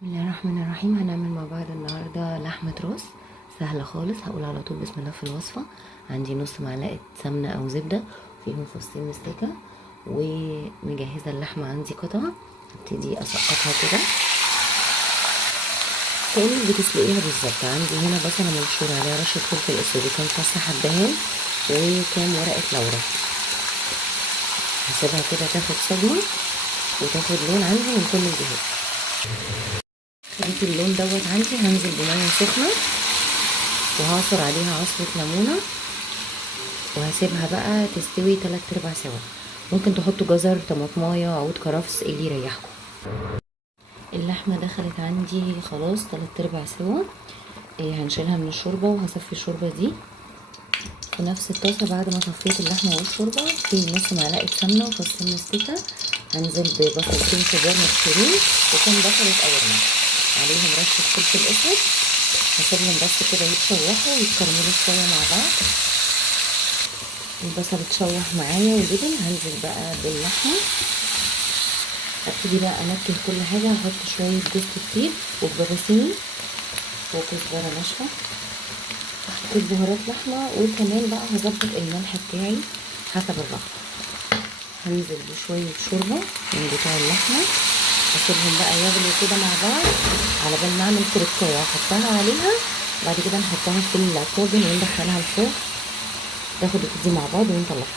بسم الله الرحمن الرحيم. هنعمل مع بعض النهارده لحمه راس سهله خالص. هقول على طول بسم الله في الوصفه. عندي نص معلقه سمنه او زبده، فيهم فصين مستكه، ومجهزه اللحمه عندي قطع. ابتدي اسقطها كده كانك بتسلقيها بالظبط. عندي هنا بصله مبشور عليها رشه فلفل اسود وكام فص حبهان وكام ورقه لورا. هسيبها كده تاخد صدمه وتاخد لون عندي من كل الجهات. خليت اللون دوت عندي، هنزل بميه سخنه وهعصر عليها عصره ليمونه وهسيبها بقى تستوي 3/4 سوا. ممكن تحطوا جزر، طماطمايه، عود كرفس، اللي يريحكم. اللحمه دخلت عندي خلاص 3/4 سوا. هنشيلها من الشوربه وهصفي الشوربه دي في نفس الطاسه. بعد ما صفيت اللحمه والشوربه في نص معلقه سمنه وفصين مستكه. هنزل ببصلتين كبار مبشورين وكام بصله قورمه، عليهم رشه فلفل اسود. هسيبهم بس كده يتشوحوا ويتكرملوا شويه مع بعض. البصل اتشوح معايا ودبل. هنزل بقى باللحمه، ابتدي بقى انكه كل حاجه. هحط شويه جوز الطيب وباباسيني وكزبره ناشفه، هحط بهارات لحمه، وكمان بقى هظبط الملح بتاعي حسب الرغبه. هنزل بشويه شوربه من بتاع اللحمه، هسيبهم بقى يغلوا كده مع بعض على بال ما اعمل تركايه هحطها عليها. بعد كده نحطها في الطاجن وندخلها الفرن تاخد وتدي مع بعض ونطلعها.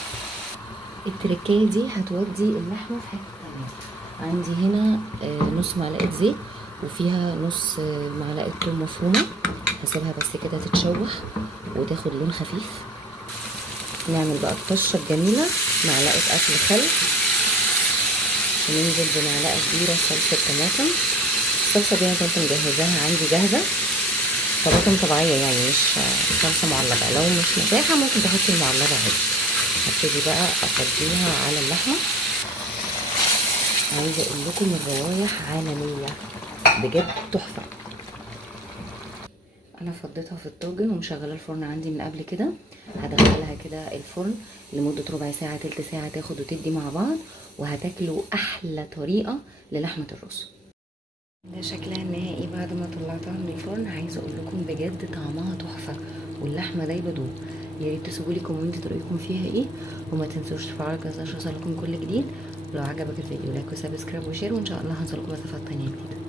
التركايه دي هتودي اللحمه في حته تانيه. عندي هنا نص معلقه زيت وفيها نص معلقه ثوم مفرومه. هسيبها بس كده تتشوح وتاخد لون خفيف. نعمل بقى الطشه الجميله، معلقه اكل خل، وننزل بمعلقه كبيره صلصه طماطم. الصلصه دي انا كنت مجهزاها عندي جاهزه، طماطم طبيعيه يعني مش صلصه معلبه. لو مش متاحه ممكن تحطي المعلبه عادي. هبتدي بقى افضيها على اللحمه. عايزه اقول لكم الروايح عالميه بجد، تحفه. انا فضيتها في الطاجن ومشغله الفرن عندي من قبل كده. هدخلها كده الفرن لمده ربع ساعه تلت ساعه تاخد وتدي مع بعض، وهتاكلوا احلى طريقه للحمه الراس. ده شكلها النهائي بعد ما طلعتها من الفرن. عايزه اقول لكم بجد طعمها تحفه واللحمه دايبه دوب. يا ريت تسيبوا لي كومنت رايكم فيها ايه، وما تنسوش تفعلوا الجرس عشان يوصلكم كل جديد. ولو عجبك الفيديو لايك وسبسكرايب وشير، وان شاء الله هنزلكم وصفات تانية جديده.